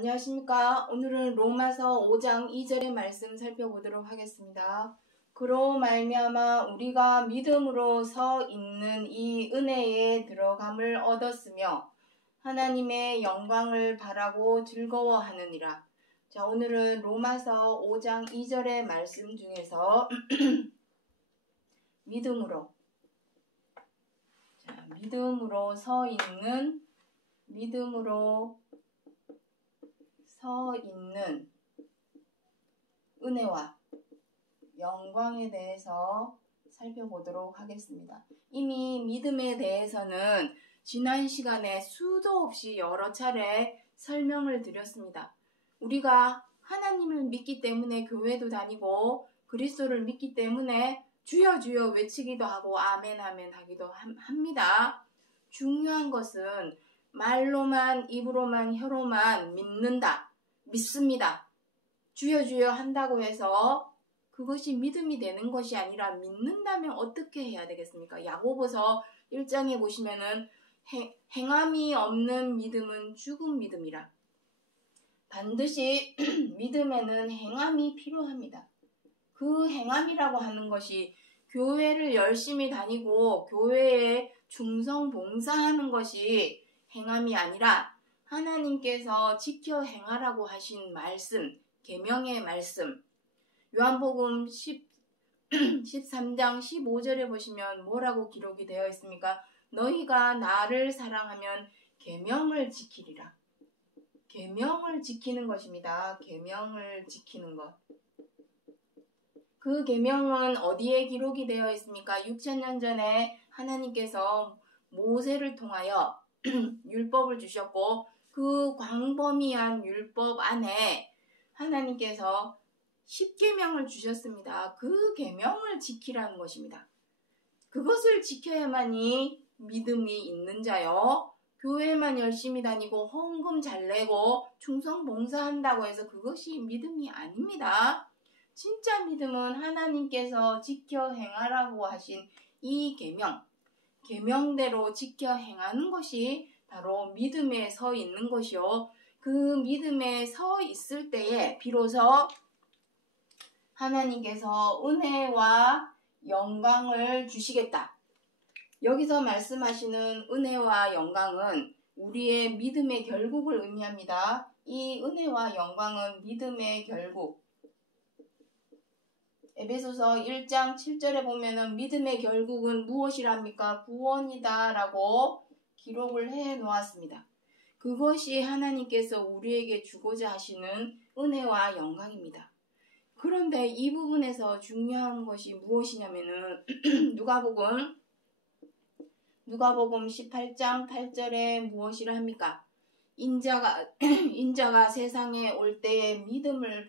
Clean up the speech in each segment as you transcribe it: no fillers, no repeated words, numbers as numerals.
안녕하십니까. 오늘은 로마서 5장 2절의 말씀 살펴보도록 하겠습니다. 그로 말미암아 우리가 믿음으로 서 있는 이 은혜에 들어감을 얻었으며 하나님의 영광을 바라고 즐거워하느니라. 자, 오늘은 로마서 5장 2절의 말씀 중에서 믿음으로 서 있는 은혜와 영광에 대해서 살펴보도록 하겠습니다. 이미 믿음에 대해서는 지난 시간에 수도 없이 여러 차례 설명을 드렸습니다. 우리가 하나님을 믿기 때문에 교회도 다니고 그리스도를 믿기 때문에 주여 주여 외치기도 하고 아멘 아멘 하기도 합니다. 중요한 것은 말로만 입으로만 혀로만 믿습니다. 주여 주여 한다고 해서 그것이 믿음이 되는 것이 아니라 믿는다면 어떻게 해야 되겠습니까? 야고보서 1장에 보시면은 행함이 없는 믿음은 죽은 믿음이라. 반드시 믿음에는 행함이 필요합니다. 그 행함이라고 하는 것이 교회를 열심히 다니고 교회에 충성 봉사하는 것이 행함이 아니라 하나님께서 지켜 행하라고 하신 말씀, 계명의 말씀, 요한복음 13장 15절에 보시면 뭐라고 기록이 되어 있습니까? 너희가 나를 사랑하면 계명을 지키리라. 계명을 지키는 것입니다. 계명을 지키는 것. 그 계명은 어디에 기록이 되어 있습니까? 6,000년 전에 하나님께서 모세를 통하여 율법을 주셨고 그 광범위한 율법 안에 하나님께서 10계명을 주셨습니다. 그 계명을 지키라는 것입니다. 그것을 지켜야만이 믿음이 있는 자요. 교회만 열심히 다니고 헌금 잘 내고 충성 봉사한다고 해서 그것이 믿음이 아닙니다. 진짜 믿음은 하나님께서 지켜 행하라고 하신 이 계명대로 지켜 행하는 것이 바로 믿음에 서 있는 것이요. 그 믿음에 서 있을 때에 비로소 하나님께서 은혜와 영광을 주시겠다. 여기서 말씀하시는 은혜와 영광은 우리의 믿음의 결국을 의미합니다. 이 은혜와 영광은 믿음의 결국. 에베소서 1장 7절에 보면은 믿음의 결국은 무엇이랍니까? 구원이다 라고 기록을 해 놓았습니다. 그것이 하나님께서 우리에게 주고자 하시는 은혜와 영광입니다. 그런데 이 부분에서 중요한 것이 무엇이냐면은 누가복음 18장 8절에 무엇이라 합니까? 인자가 세상에 올 때에 믿음을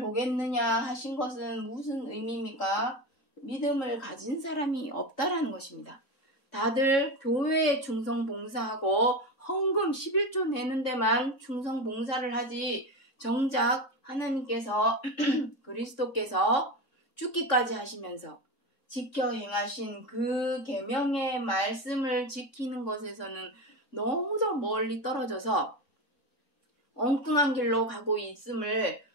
보겠느냐 하신 것은 무슨 의미입니까? 믿음을 가진 사람이 없다라는 것입니다. 다들 교회에 충성 봉사하고 헌금 11조 내는 데만 충성 봉사를 하지 정작 하나님께서 그리스도께서 죽기까지 하시면서 지켜 행하신 그 계명의 말씀을 지키는 것에서는 너무도 멀리 떨어져서 엉뚱한 길로 가고 있음을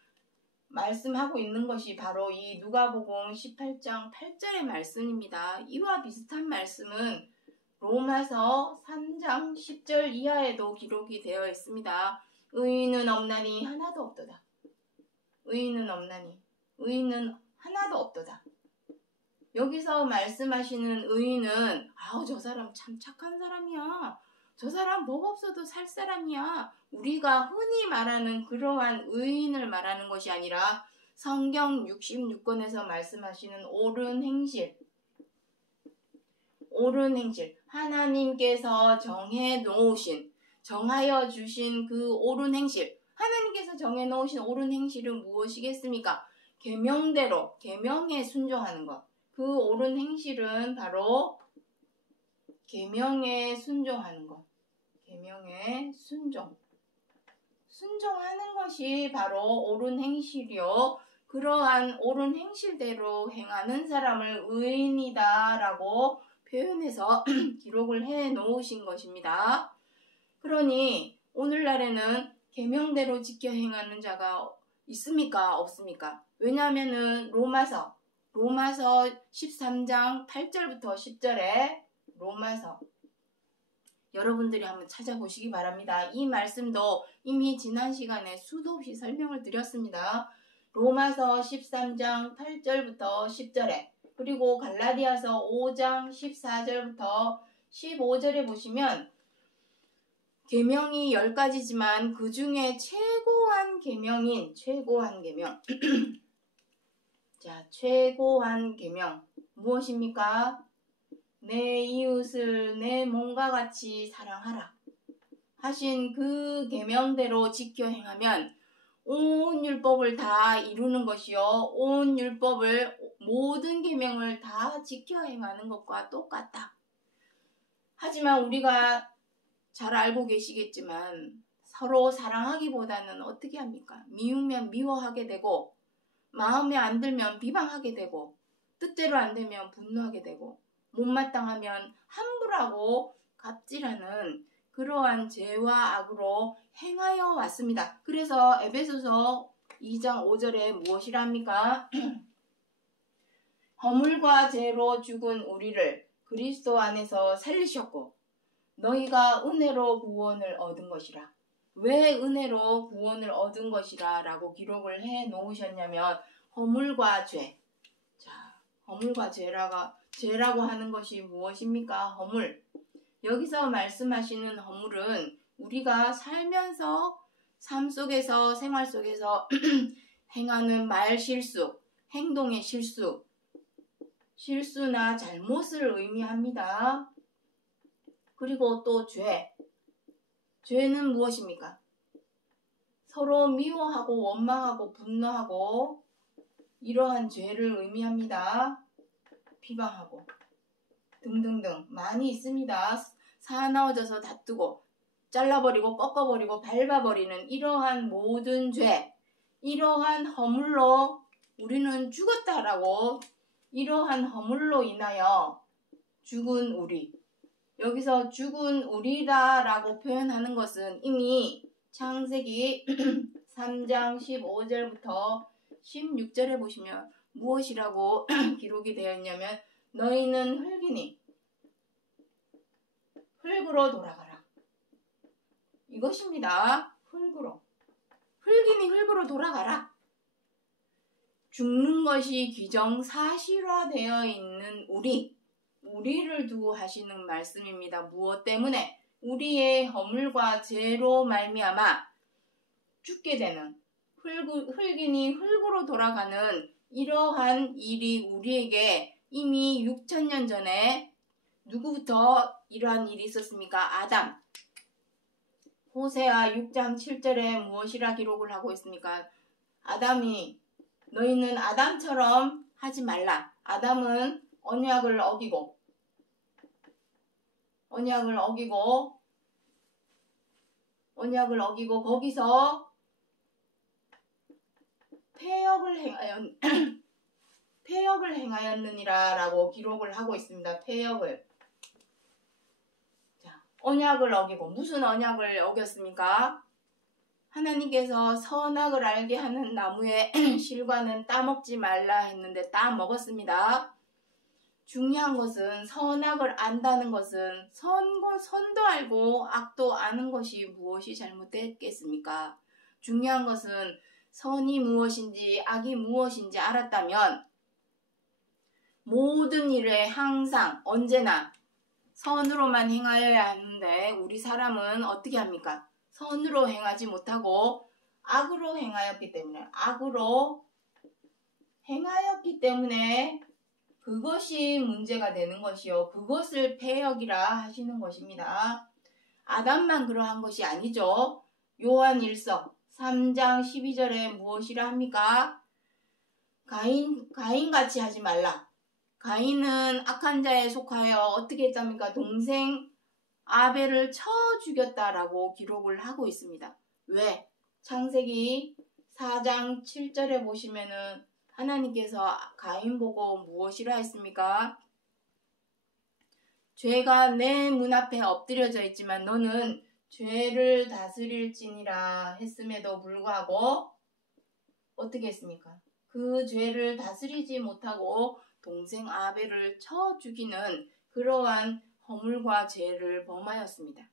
말씀하고 있는 것이 바로 이 누가복음 18장 8절의 말씀입니다. 이와 비슷한 말씀은 로마서 3장 10절 이하에도 기록이 되어 있습니다. 의인은 없나니 하나도 없도다. 의인은 하나도 없도다. 여기서 말씀하시는 의인은 저 사람 참 착한 사람이야. 저 사람 법 없어도 살 사람이야. 우리가 흔히 말하는 그러한 의인을 말하는 것이 아니라 성경 66권에서 말씀하시는 옳은 행실, 하나님께서 정하여 주신 그 옳은 행실, 하나님께서 정해 놓으신 옳은 행실은 무엇이겠습니까? 계명에 순종하는 것. 그 옳은 행실은 바로 계명에 순종하는 것. 계명에 순종하는 것이 바로 옳은 행실이요. 그러한 옳은 행실대로 행하는 사람을 의인이다라고 표현해서 기록을 해 놓으신 것입니다. 그러니 오늘날에는 계명대로 지켜 행하는 자가 있습니까? 없습니까? 왜냐하면은 로마서 13장 8절부터 10절에 로마서 여러분들이 한번 찾아보시기 바랍니다. 이 말씀도 이미 지난 시간에 수도 없이 설명을 드렸습니다. 로마서 13장 8절부터 10절에 그리고 갈라디아서 5장 14절부터 15절에 보시면 계명이 10가지지만 그 중에 최고한 계명 자, 최고한 계명 무엇입니까? 내 이웃을 내 몸과 같이 사랑하라 하신 그 계명대로 지켜 행하면 온 율법을 다 이루는 것이요 온 율법을 모든 계명을 다 지켜 행하는 것과 똑같다. 하지만 우리가 잘 알고 계시겠지만 서로 사랑하기보다는 어떻게 합니까? 미우면 미워하게 되고 마음에 안 들면 비방하게 되고 뜻대로 안 되면 분노하게 되고 못마땅하면 함부로하고 갑질하는 그러한 죄와 악으로 행하여 왔습니다. 그래서 에베소서 2장 5절에 무엇이라 합니까? 허물과 죄로 죽은 우리를 그리스도 안에서 살리셨고 너희가 은혜로 구원을 얻은 것이라. 왜 은혜로 구원을 얻은 것이라 라고 기록을 해 놓으셨냐면 허물과 죄. 자, 허물과 죄라고 하는 것이 무엇입니까? 허물. 여기서 말씀하시는 허물은 우리가 살면서 삶 속에서 생활 속에서 행하는 말 실수, 행동의 실수나 잘못을 의미합니다. 그리고 또 죄. 죄는 무엇입니까? 서로 미워하고 원망하고 분노하고 이러한 죄를 의미합니다. 비방하고 등등등 많이 있습니다. 사나워져서 다투고 잘라버리고 꺾어버리고 밟아버리는 이러한 모든 죄, 이러한 허물로 우리는 죽었다라고 이러한 허물로 인하여 죽은 우리 여기서 죽은 우리다라고 표현하는 것은 이미 창세기 3장 15절부터 16절에 보시면 무엇이라고 기록이 되어 있냐면 너희는 흙이니 흙으로 돌아가라. 이것입니다. 흙이니 흙으로 돌아가라. 죽는 것이 기정사실화되어 있는 우리를 두고 하시는 말씀입니다. 무엇 때문에? 우리의 허물과 죄로 말미암아 죽게 되는 흙이니 흙으로 돌아가는 이러한 일이 우리에게 이미 6,000년 전에 누구부터 이러한 일이 있었습니까? 아담. 호세아 6장 7절에 무엇이라 기록을 하고 있습니까? 아담이 너희는 아담처럼 하지 말라. 아담은 언약을 어기고 거기서 폐역을 행하였느니라 라고 기록을 하고 있습니다. 폐역을. 자, 언약을 어기고 무슨 언약을 어겼습니까? 하나님께서 선악을 알게 하는 나무의 실과는 따먹지 말라 했는데 따먹었습니다. 중요한 것은 선악을 안다는 것은 선도 알고 악도 아는 것이 무엇이 잘못됐겠습니까? 중요한 것은 선이 무엇인지 악이 무엇인지 알았다면 모든 일에 항상 언제나 선으로만 행하여야 하는데 우리 사람은 어떻게 합니까? 선으로 행하지 못하고 악으로 행하였기 때문에 그것이 문제가 되는 것이요. 그것을 폐역이라 하시는 것입니다. 아담만 그러한 것이 아니죠. 요한일서 3장 12절에 무엇이라 합니까? 가인같이 하지 말라. 가인은 악한 자에 속하여 어떻게 했답니까? 동생 아벨을 쳐 죽였다라고 기록을 하고 있습니다. 왜? 창세기 4장 7절에 보시면은 하나님께서 가인 보고 무엇이라 했습니까? 죄가 내 문 앞에 엎드려져 있지만 너는 죄를 다스릴지니라 했음에도 불구하고 어떻게 했습니까? 그 죄를 다스리지 못하고 동생 아벨을 쳐 죽이는 그러한 허물과 죄를 범하였습니다.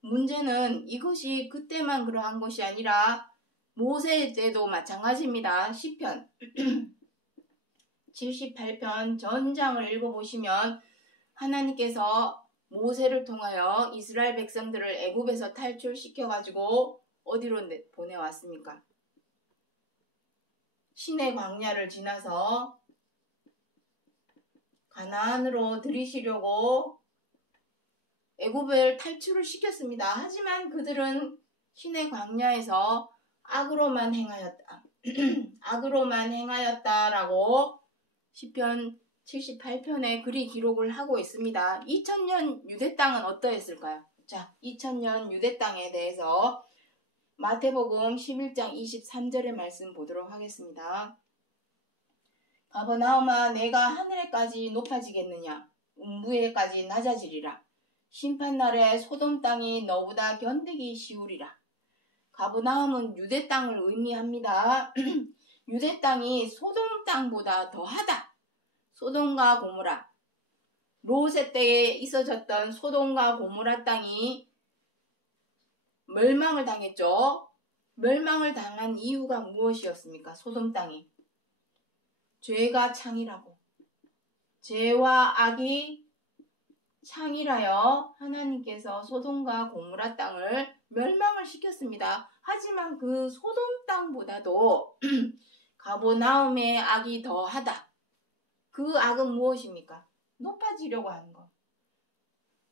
문제는 이것이 그때만 그러한 것이 아니라 모세 때도 마찬가지입니다. 시편 78편 전장을 읽어보시면 하나님께서 모세를 통하여 이스라엘 백성들을 애굽에서 탈출시켜가지고 어디로 보내왔습니까? 시내 광야를 지나서 가나안으로 들이시려고 애굽을 탈출을 시켰습니다. 하지만 그들은 시내 광야에서 악으로만 행하였다. 악으로만 행하였다라고 시편 78편에 그리 기록을 하고 있습니다. 2000년 유대 땅은 어떠했을까요? 자, 2000년 유대 땅에 대해서 마태복음 11장 23절의 말씀 보도록 하겠습니다. 가버나움아 내가 하늘에까지 높아지겠느냐? 음부에까지 낮아지리라. 심판날에 소돔 땅이 너보다 견디기 쉬우리라. 가버나움은 유대 땅을 의미합니다. 유대 땅이 소돔 땅보다 더하다. 소돔과 고모라. 롯의 때에 있어졌던 소돔과 고모라 땅이 멸망을 당했죠. 멸망을 당한 이유가 무엇이었습니까? 소돔 땅이. 죄가 창이라고. 죄와 악이 창이라여 하나님께서 소돔과 고모라 땅을 멸망을 시켰습니다. 하지만 그 소돔 땅보다도 가버나움의 악이 더하다. 그 악은 무엇입니까? 높아지려고 하는 것.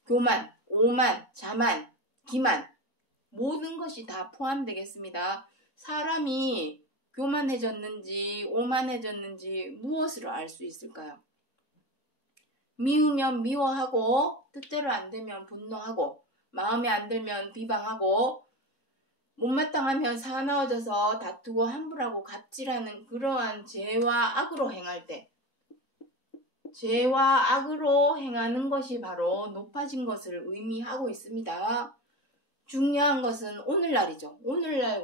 교만, 오만, 자만, 기만 모든 것이 다 포함되겠습니다. 사람이 교만해졌는지 오만해졌는지 무엇으로 알 수 있을까요? 미우면 미워하고 뜻대로 안 되면 분노하고 마음에 안 들면 비방하고 못마땅하면 사나워져서 다투고 함부로하고 갑질하는 그러한 죄와 악으로 행할 때 죄와 악으로 행하는 것이 바로 높아진 것을 의미하고 있습니다. 중요한 것은 오늘날이죠. 오늘날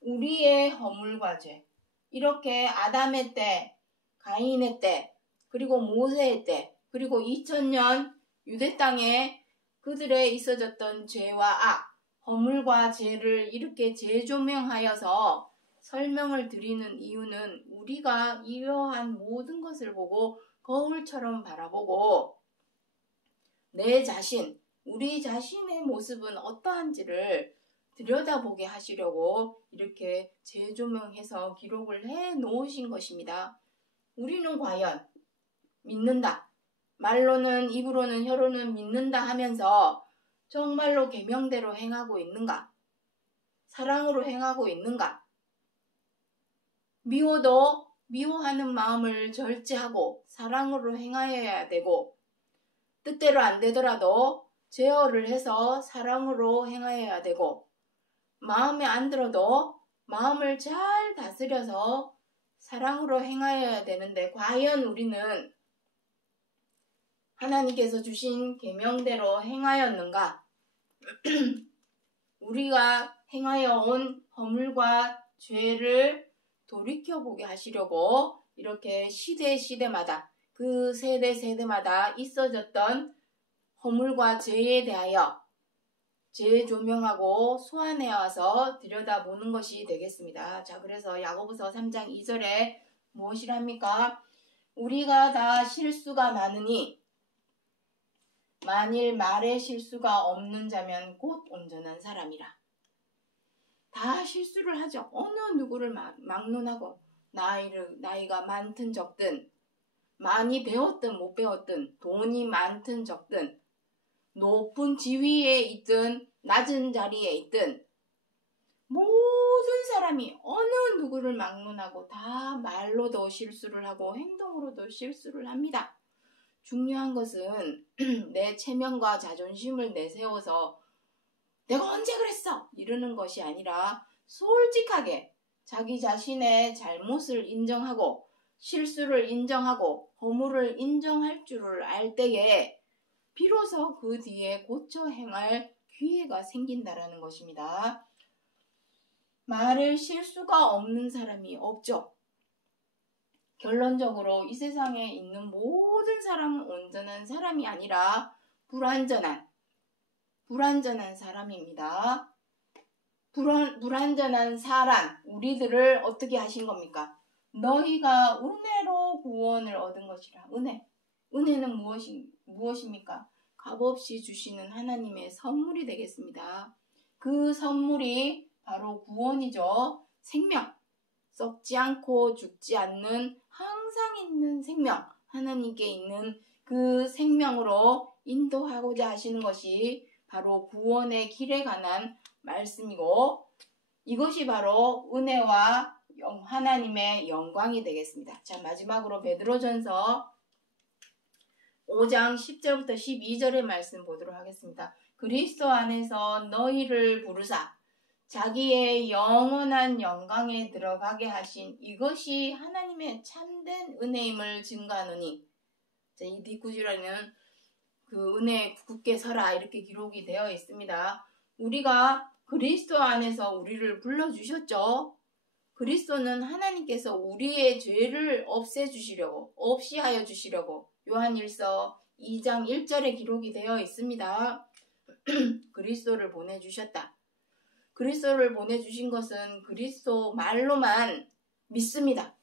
우리의 허물과 죄. 이렇게 아담의 때, 가인의 때, 그리고 모세의 때, 그리고 2000년 유대 땅에 그들에 있어졌던 죄와 악, 허물과 죄를 이렇게 재조명하여서 설명을 드리는 이유는 우리가 이러한 모든 것을 보고 거울처럼 바라보고 내 자신, 우리 자신의 모습은 어떠한지를 들여다보게 하시려고 이렇게 재조명해서 기록을 해 놓으신 것입니다. 우리는 과연 믿는다. 말로는 입으로는 혀로는 믿는다 하면서 정말로 계명대로 행하고 있는가? 사랑으로 행하고 있는가? 미워도 미워하는 마음을 절제하고 사랑으로 행하여야 되고 뜻대로 안 되더라도 제어를 해서 사랑으로 행하여야 되고 마음에 안 들어도 마음을 잘 다스려서 사랑으로 행하여야 되는데 과연 우리는 하나님께서 주신 계명대로 행하였는가? 우리가 행하여 온 허물과 죄를 돌이켜보게 하시려고 이렇게 시대마다 그 세대마다 있어졌던 허물과 죄에 대하여 재조명하고 소환해와서 들여다보는 것이 되겠습니다. 자, 그래서 야고보서 3장 2절에 무엇이랍니까? 우리가 다 실수가 많으니 만일 말에 실수가 없는 자면 곧 온전한 사람이라. 다 실수를 하죠. 어느 누구를 막론하고 나이가 많든 적든 많이 배웠든 못 배웠든 돈이 많든 적든 높은 지위에 있든 낮은 자리에 있든 모든 사람이 어느 누구를 막론하고 다 말로도 실수를 하고 행동으로도 실수를 합니다. 중요한 것은 내 체면과 자존심을 내세워서 내가 언제 그랬어? 이러는 것이 아니라 솔직하게 자기 자신의 잘못을 인정하고 실수를 인정하고 허물을 인정할 줄을 알 때에 비로소 그 뒤에 고쳐 행할 기회가 생긴다라는 것입니다. 말을 실수가 없는 사람이 없죠. 결론적으로 이 세상에 있는 모든 사람은 온전한 사람이 아니라 불완전한 사람입니다. 불완전한 사람, 우리들을 어떻게 하신 겁니까? 너희가 은혜로 구원을 얻은 것이라. 은혜는 무엇입니까? 값없이 주시는 하나님의 선물이 되겠습니다. 그 선물이 바로 구원이죠. 생명, 썩지 않고 죽지 않는 항상 있는 생명, 하나님께 있는 그 생명으로 인도하고자 하시는 것이 바로 구원의 길에 관한 말씀이고, 이것이 바로 은혜와 하나님의 영광이 되겠습니다. 자, 마지막으로 베드로전서 5장 10절부터 12절의 말씀 보도록 하겠습니다. 그리스도 안에서 너희를 부르사 자기의 영원한 영광에 들어가게 하신 이것이 하나님의 참된 은혜임을 증거하노니, 자, 이 뒷구절에는 그 은혜에 굳게 서라 이렇게 기록이 되어 있습니다. 우리가 그리스도 안에서 우리를 불러주셨죠. 그리스도는 하나님께서 우리의 죄를 없애주시려고, 없이 하여 주시려고 요한일서 2장 1절에 기록이 되어 있습니다. 그리스도를 보내주셨다. 그리스도를 보내주신 것은 그리스도 말로만 믿습니다.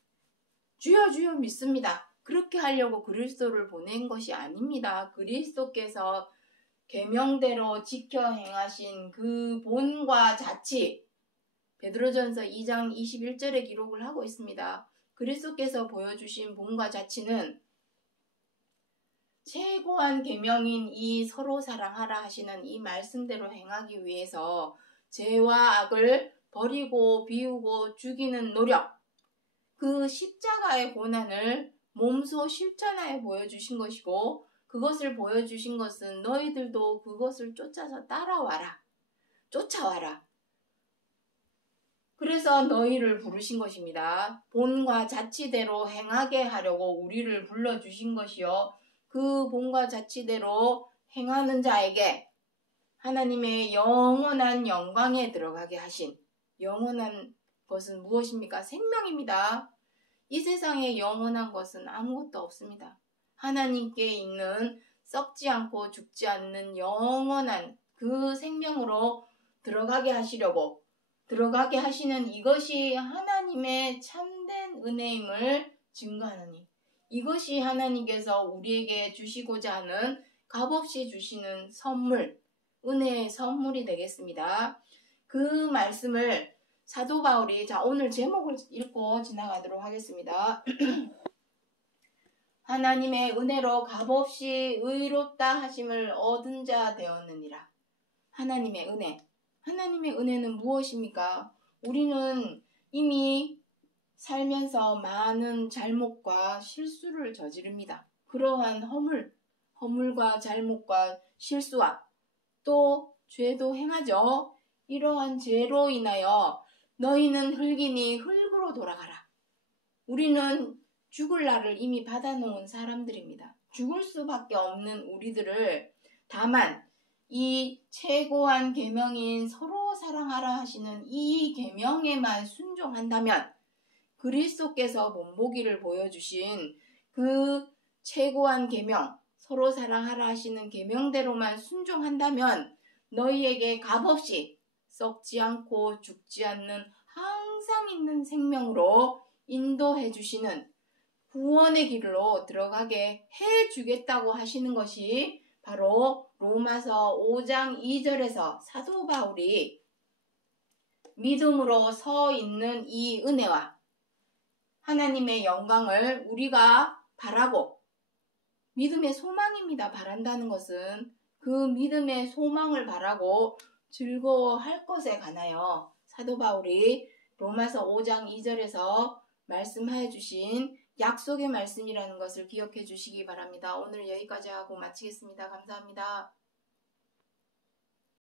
주여 주여 믿습니다. 그렇게 하려고 그리스도를 보낸 것이 아닙니다. 그리스도께서 계명대로 지켜 행하신 그 본과 자치, 베드로전서 2장 21절에 기록을 하고 있습니다. 그리스도께서 보여주신 본과 자치는 최고한 계명인 이 서로 사랑하라 하시는 이 말씀대로 행하기 위해서 죄와 악을 버리고 비우고 죽이는 노력, 그 십자가의 고난을 몸소 실천하여 보여주신 것이고, 그것을 보여주신 것은 너희들도 그것을 쫓아서 쫓아와라. 그래서 너희를 부르신 것입니다. 본과 자치대로 행하게 하려고 우리를 불러주신 것이요, 그 본과 자치대로 행하는 자에게 하나님의 영원한 영광에 들어가게 하신, 영원한 것은 무엇입니까? 생명입니다. 이 세상에 영원한 것은 아무것도 없습니다. 하나님께 있는 썩지 않고 죽지 않는 영원한 그 생명으로 들어가게 하시려고, 들어가게 하시는 이것이 하나님의 참된 은혜임을 증거하느니, 이것이 하나님께서 우리에게 주시고자 하는 값없이 주시는 선물, 은혜의 선물이 되겠습니다. 그 말씀을 사도 바울이, 자, 오늘 제목을 읽고 지나가도록 하겠습니다. 하나님의 은혜로 값없이 의롭다 하심을 얻은 자 되었느니라. 하나님의 은혜는 무엇입니까? 우리는 이미 살면서 많은 잘못과 실수를 저지릅니다. 그러한 허물과 잘못과 실수와 또 죄도 행하죠. 이러한 죄로 인하여 너희는 흙이니 흙으로 돌아가라. 우리는 죽을 날을 이미 받아놓은 사람들입니다. 죽을 수밖에 없는 우리들을 다만 이 최고한 계명인 서로 사랑하라 하시는 이 계명에만 순종한다면, 그리스도께서 본보기를 보여주신 그 최고한 계명, 서로 사랑하라 하시는 계명대로만 순종한다면 너희에게 값없이 썩지 않고 죽지 않는 항상 있는 생명으로 인도해 주시는 구원의 길로 들어가게 해주겠다고 하시는 것이 바로 로마서 5장 2절에서 사도 바울이 믿음으로 서 있는 이 은혜와 하나님의 영광을 우리가 바라고, 믿음의 소망입니다. 바란다는 것은 그 믿음의 소망을 바라고 즐거워할 것에 관하여 사도 바울이 로마서 5장 2절에서 말씀하여 주신 약속의 말씀이라는 것을 기억해 주시기 바랍니다. 오늘 여기까지 하고 마치겠습니다. 감사합니다.